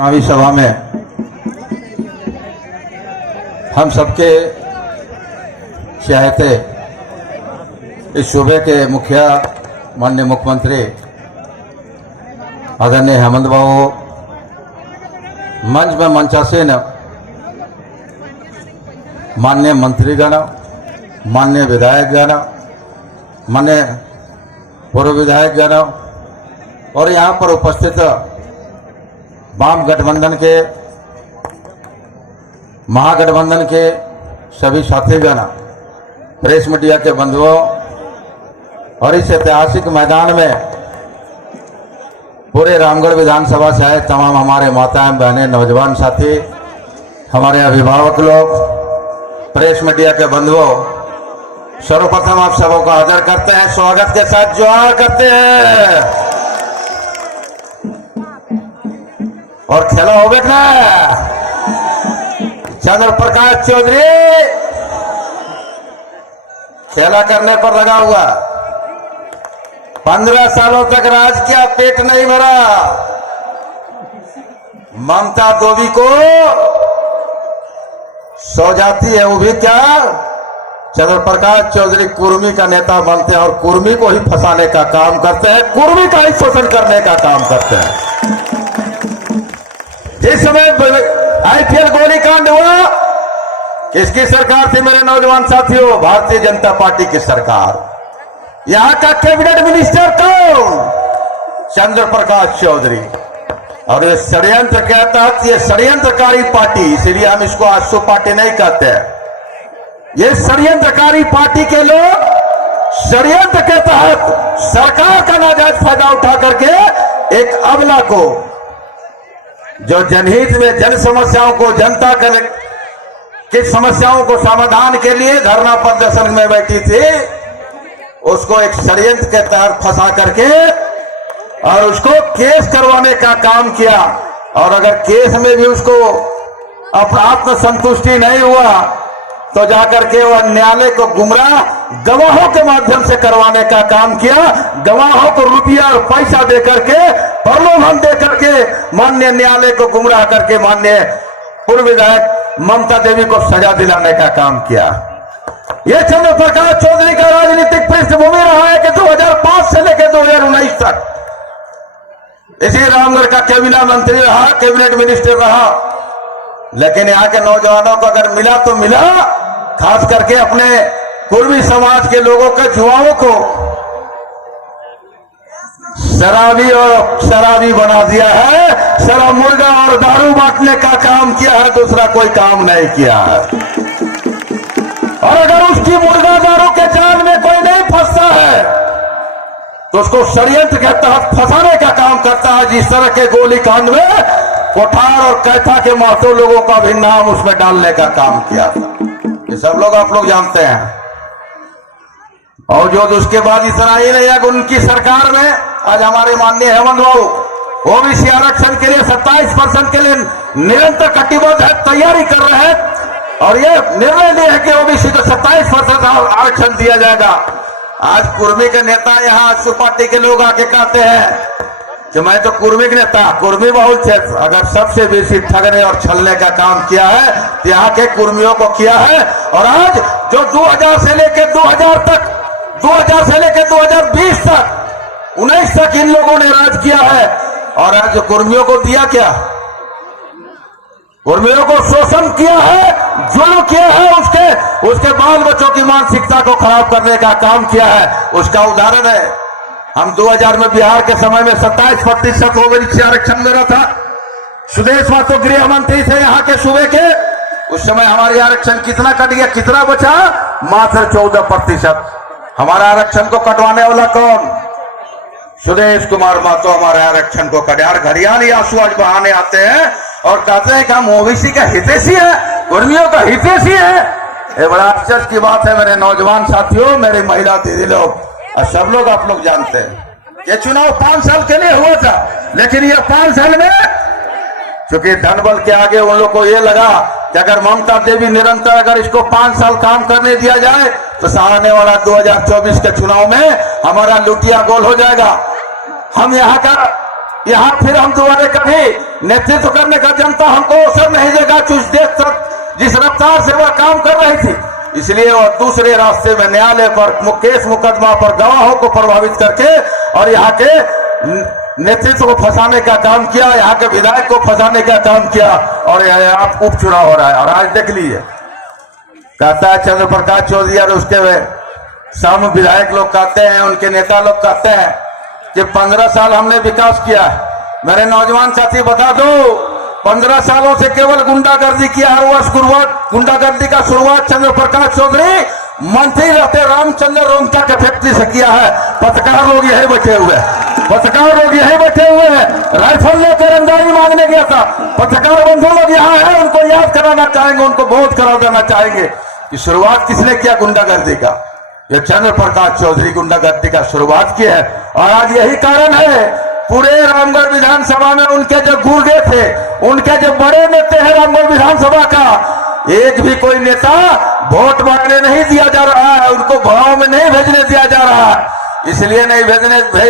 चुनावी सभा में हम सबके चाहते इस सूबे के मुखिया माननीय मुख्यमंत्री आदरणीय हेमंत बाबू मंच में मंचासीन माननीय मंत्रीगण, माननीय विधायकगण, माननीय पूर्व विधायकगण और यहाँ पर उपस्थित वाम गठबंधन के, महागठबंधन के सभी साथीगण, प्रेस मीडिया के बंधुओं और इस ऐतिहासिक मैदान में पूरे रामगढ़ विधानसभा से आए तमाम हमारे माताएं बहनें, नौजवान साथी, हमारे अभिभावक लोग, प्रेस मीडिया के बंधुओं, सर्वप्रथम आप सबों का आदर करते हैं, स्वागत के साथ जोहार करते हैं। और खेला हो ना चंद्र प्रकाश चौधरी खेला करने पर लगा हुआ, 15 सालों तक राज किया, पेट नहीं भरा। ममता दोबी को सो जाती है, वो भी क्या चंद्र प्रकाश चौधरी कुर्मी का नेता बनते हैं और कुर्मी को ही फंसाने का काम करते हैं, कुर्मी का ही शोषण करने का काम करते हैं। जिस समय आईपीएल गोलीकांड हुआ, किसकी सरकार थी मेरे नौजवान साथियों? भारतीय जनता पार्टी की सरकार। यहां का कैबिनेट मिनिस्टर कौन? चंद्र प्रकाश चौधरी। और ये षड्यंत्र के तहत, ये षड्यंत्रकारी पार्टी, इसीलिए हम इसको आसू पार्टी नहीं कहते। ये षड्यंत्रकारी पार्टी के लोग षड्यंत्र के तहत सरकार का नाजायज फायदा उठा करके एक अबला को, जो जनहित में जन समस्याओं को, जनता की समस्याओं को समाधान के लिए धरना प्रदर्शन में बैठी थी, उसको एक षड्यंत्र के तहत फंसा करके और उसको केस करवाने का काम किया। और अगर केस में भी उसको आत्मसंतुष्टि नहीं हुआ तो जाकर के वह न्यायालय को गुमराह गवाहों के माध्यम से करवाने का काम किया। गवाहों को रुपया और पैसा देकर के, प्रलोभन देकर के माननीय न्यायालय को गुमराह करके माननीय पूर्व विधायक ममता देवी को सजा दिलाने का काम किया। यह चंद्र प्रकाश चौधरी का राजनीतिक पृष्ठभूमि रहा है कि 2005 से लेकर 2019 तक इसी रामगढ़ का कैबिनेट मंत्री रहा, कैबिनेट मिनिस्टर रहा। लेकिन यहाँ के नौजवानों को अगर मिला तो मिला, खास करके अपने कुर्मी समाज के लोगों के युवाओं को शराबी और शराबी बना दिया है। शराब, मुर्गा और दारू बांटने का काम किया है, दूसरा कोई काम नहीं किया है। और अगर उसकी मुर्गा दारू के जाल में कोई नहीं फंसता है तो उसको षड्यंत्र के तहत फंसाने का काम करता है। जिस तरह के गोलीकांड में कोठार और कैथा के महतो लोगों का भी नाम उसमें डालने का काम किया था, ये सब लोग आप लोग जानते हैं। और जो उसके बाद इतना ही नहीं है, उनकी सरकार में आज हमारे माननीय हेमंत बाबू ओबीसी आरक्षण के लिए 27% के लिए निरंतर कटिबद्ध है, तैयारी कर रहे हैं और ये निर्णय लिया है कि ओबीसी को 27% आरक्षण दिया जाएगा। आज कुर्मी के नेता यहाँ आसू पार्टी के लोग आके कहते हैं कि मैं तो कुर्मी के नेता, कुर्मी बहुल क्षेत्र, अगर सबसे बेसी ठगने और छलने का काम किया है तो यहाँ के कुर्मियों को किया है। और आज जो 2000 से लेकर 2000 तक, 2000 से लेकर 2020 तक, 19 तक इन लोगों ने राज किया है। और आज कुर्मियों को दिया क्या? कुर्मियों को शोषण किया है, जुल्म किया है, उसके बाल बच्चों की मानसिकता को खराब करने का काम किया है। उसका उदाहरण है, हम 2000 में बिहार के समय में 27% ओबीसी आरक्षण मेरा था। सुदेश महतो गृह मंत्री थे यहाँ के सूबे के, उस समय हमारी आरक्षण कितना कट गया, कितना बचा? मात्र 14%। हमारा आरक्षण को कटवाने वाला कौन? सुदेश कुमार महतो हमारे आरक्षण को कटे। और घड़ियाली आंसू आज बहाने आते हैं और कहते हैं कि हम ओबीसी का हितैषी है, कुर्मियों का हितैषी है। ये बड़ा आश्चर्य की बात है मेरे नौजवान साथियों, मेरी महिला दीदी लोग और सब लोग, आप लोग जानते हैं ये चुनाव 5 साल के लिए हुआ था। लेकिन ये 5 साल में चूंकि धनबल के आगे उन लोग को ये लगा कि अगर ममता देवी निरंतर अगर इसको 5 साल काम करने दिया जाए तो आने वाला 2024 के चुनाव में हमारा लुटिया गोल हो जाएगा। हम यहाँ का यहाँ फिर हम दोबारा कभी नेतृत्व करने का जनता हमको अवसर नहीं देगा। कुछ देर तक जिस रफ्तार से वह काम कर रही थी, इसलिए वह दूसरे रास्ते में न्यायालय पर केस मुकदमा पर गवाहों को प्रभावित करके और यहाँ के नेतृत्व को फंसाने का काम किया, यहाँ के विधायक को फंसाने का काम किया और आप उपचुनाव हो रहा है। और आज देख लीजिए, कहता है चंद्र प्रकाश चौधरी और उसके सम विधायक लोग कहते हैं, उनके नेता लोग कहते हैं कि 15 साल हमने विकास किया है। मेरे नौजवान साथी बता दो, 15 सालों से केवल गुंडागर्दी किया। हर वर्ष गुंडागर्दी का शुरुआत चंद्र प्रकाश चौधरी मंत्री रहते रामचंद्र रोंगटा के फैक्ट्री से किया है। पत्रकार लोग यही बैठे हुए हैं, पत्रकार लोग यही बैठे हुए हैं। राइफल लेकर रंगदारी मांगने गया था। पत्रकार बंधु लोग यहाँ है, उनको याद कराना चाहेंगे, उनको बोध करा देना चाहेंगे कि शुरुआत किसने किया गुंडागर्दी का। ये चंद्र प्रकाश चौधरी गुंडागर्दी का शुरुआत की है। और आज यही कारण है पूरे रामगढ़ विधानसभा में उनके जो गुर्गे थे, उनके जो बड़े नेता हैं रामगढ़ विधानसभा का, एक भी कोई नेता वोट मांगने नहीं दिया जा रहा है, उनको भाव में नहीं भेजने दिया जा रहा है। इसलिए नहीं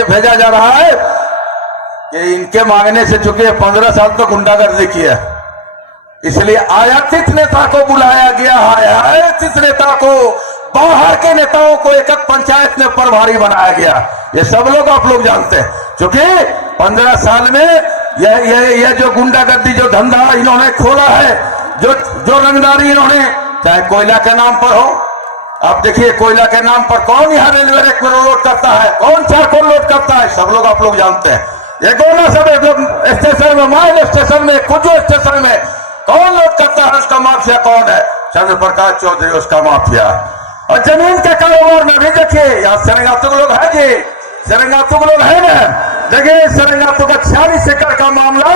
भेजा जा रहा है कि इनके मांगने से चुके 15 साल तो गुंडागर्दी की है। इसलिए आयातित नेता को बुलाया गया है, आयातित नेता को, बाहर के नेताओं को एक पंचायत में प्रभारी बनाया गया। ये सब लोग आप लोग जानते हैं, क्योंकि 15 साल में यह जो गुंडागर्दी जो धंधा इन्होंने खोला है, जो रंगदारी इन्होंने, चाहे कोयला के नाम पर हो, आप देखिए कोयला के नाम पर कौन यहाँ रेलवे रेक में लोड करता है, कौन चारकोल लोड करता है, सब लोग आप लोग जानते हैं। ये गोना सब स्टेशन में, माइल स्टेशन में, कुजो स्टेशन में कौन लोड करता है, उसका माफिया कौन है? चंद्र प्रकाश चौधरी उसका माफिया। और जमीन के कारोबार में भी देखिए, यहाँ सेरेंगातुक लोग है जी, सेरेंगातुक लोग है ना, देखिए सेरेंगातुक का 46 एकड़ का मामला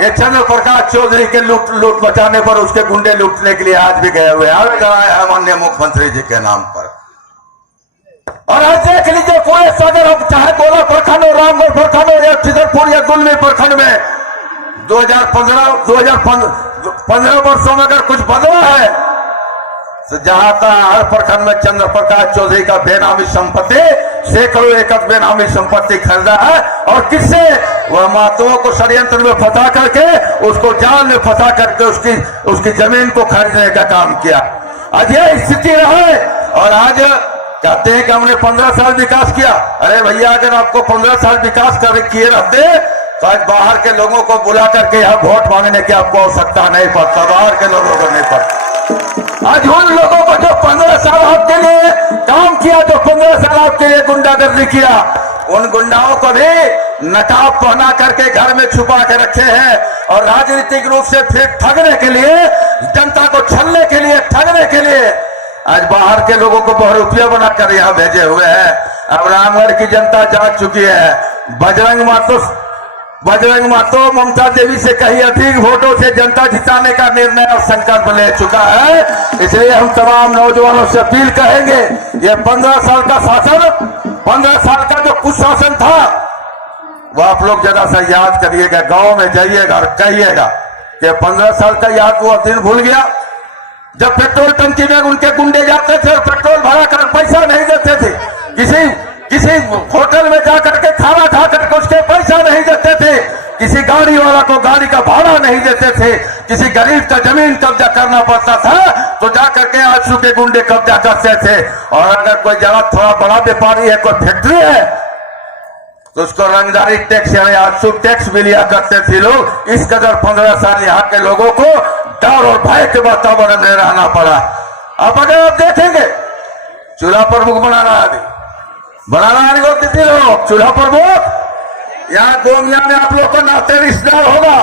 ये चंद्र प्रकाश चौधरी के लूट बचाने पर, उसके गुंडे लूटने के लिए आज भी गए हुए हैं माननीय मुख्यमंत्री जी के नाम पर। और आज देख लीजिए पूरे सागर, अब चाहे गोला प्रखंड और रामगढ़ प्रखंड हो या चितरपुर या गुलमी प्रखंड में 2015 वर्षों में अगर कुछ बदला है तो जहां था हर प्रखंड में चंद्र प्रकाश चौधरी का बेनामी संपत्ति, सैकड़ों एकड़ बेनामी संपत्ति खरीदा है। और किससे? वह मातुओं को षड्यंत्र में फंसा करके, उसको जाल में फंसा करके उसकी जमीन को खरीदने का काम किया। आज यह स्थिति रहा। और आज कहते हैं कि हमने 15 साल विकास किया। अरे भैया, अगर आपको 15 साल विकास किए रहते तो आज बाहर के लोगों को बुला करके यहाँ वोट मांगने की आपको आवश्यकता नहीं पड़ता, बाहर के लोगों को नहीं पड़ता। आज उन लोगों को जो 15 साल आपके लिए काम किया, जो 15 साल आपके लिए गुंडागर्दी किया, उन गुंडाओं को भी नकाब पहना करके घर में छुपा के रखे हैं। और राजनीतिक रूप से फिर ठगने के लिए, जनता को छलने के लिए, ठगने के लिए आज बाहर के लोगों को बहुरूपिया बनाकर यहाँ भेजे हुए हैं। अब रामगढ़ की जनता जाग चुकी है। बजरंग मातो ममता देवी से कहीं अधिक वोटों से जनता जिताने का निर्णय और संकल्प ले चुका है। इसलिए हम तमाम नौजवानों से अपील करेंगे, ये 15 साल का शासन, 15 साल का जो कुशासन था, वो आप लोग जरा सा याद करिएगा। गांव में जाइएगा और कहिएगा कि 15 साल का याद वो दिन भूल गया जब पेट्रोल टंकी में उनके गुंडे जाते थे और पेट्रोल भरा कर पैसा नहीं देते थे। किसी होटल में जाकर के खाना खा करके उसके पैसा नहीं देते थे। किसी गाड़ी वाला को गाड़ी का भाड़ा नहीं देते थे। किसी गरीब का जमीन कब्जा करना पड़ता था तो जाकर के आंसू के गुंडे कब्जा करते थे। और अगर कोई जरा थोड़ा बड़ा व्यापारी है, कोई फैक्ट्री है, तो उसको रंगदारी टैक्स यानी आंसू टैक्स भी लिया करते थे लोग। इस कदर 15 साल यहाँ के लोगों को डर और भय के वातावरण में रहना पड़ा। अब अगर आप देखेंगे चूल्हा प्रमुख बनाना दीदी लोग, चूल्हा प्रमुख यहाँ गोमिया में आप लोग को नाते रिश्तेदार होगा।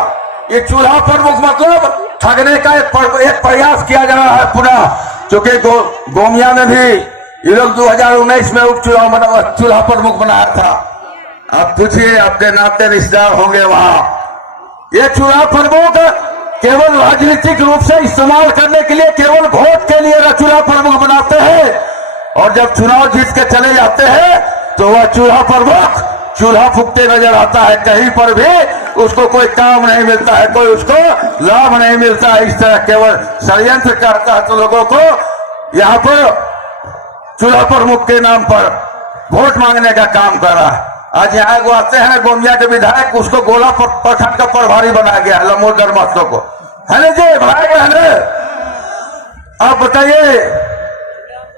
ये चूल्हा प्रमुख मतलब ठगने का एक प्रयास किया जा रहा है पुनः, क्योंकि गोमिया में भी ये लोग 2019 में चूल्हा प्रमुख बनाया था। आप पूछिए आपके नाते रिश्तेदार होंगे वहां। ये चूल्हा प्रमुख केवल राजनीतिक रूप से इस्तेमाल करने के लिए, केवल वोट के लिए चूल्हा प्रमुख बनाते हैं। और जब चुनाव जीत के चले जाते हैं तो वह चूल्हा प्रमुख चूल्हा फूकते नजर आता है। कहीं पर भी उसको कोई काम नहीं मिलता है, कोई उसको लाभ नहीं मिलता है। इस तरह केवल षड्यंत्र करता है तो लोगों को यहाँ पर चूल्हा प्रमुख के नाम पर वोट मांगने का काम कर रहा है। आज यहाँ वो आते हैं गोमिया के विधायक, उसको गोला प्रखंड का प्रभारी बनाया गया लमोदर महतो को, है ना जी भाई बहन। आप बताइए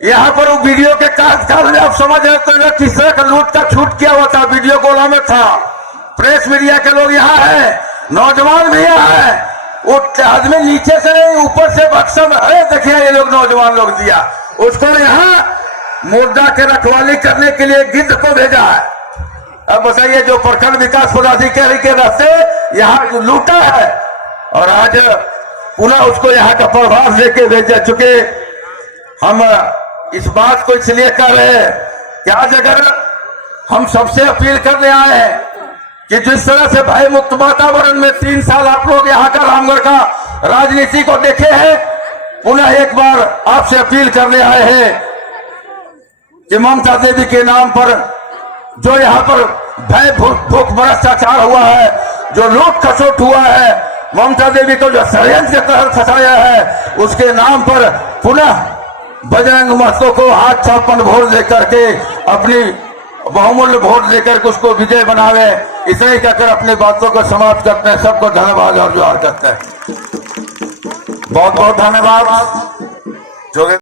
यहाँ पर वो वीडियो के काल में आप समझ रहे तो किस तरह का लूट का छूट किया हुआ था, वीडियो गोला में था। प्रेस मीडिया के लोग यहाँ है, नौजवान भी यहाँ है, वो आदमी नीचे से नहीं ऊपर से बक्सा में, अरे देखिए ये लोग नौजवान लोग दिया उसको यहाँ मुर्दा के रखवाली करने के लिए गिद्ध को भेजा है। अब बताइए जो प्रखंड विकास पदाधिकारी के रास्ते यहाँ लूटा है और आज पुनः उसको यहाँ का प्रभाव लेके भेज चुके। हम इस बात को इसलिए कर रहे हैं कि आज अगर हम सबसे अपील करने आए हैं कि जिस तरह से भय मुक्त वातावरण में 3 साल आप लोग यहाँ का रामगढ़ का राजनीति को देखे हैं, पुनः एक बार आपसे अपील करने आए हैं कि ममता देवी के नाम पर जो यहाँ पर भय भूख भ्रष्टाचार हुआ है, जो लूट खसोट हुआ है, ममता देवी को जो षड्यंत्र के तहत फंसाया है, उसके नाम पर पुनः बजरंग महतो को हाथ छापन वोट देकर के अपनी बहुमूल्य वोट देकर के उसको विजय बनावे। इसे ही कहकर अपनी बातों को समाप्त करते हैं। सबको धन्यवाद और जोहार करते हैं। बहुत बहुत धन्यवाद।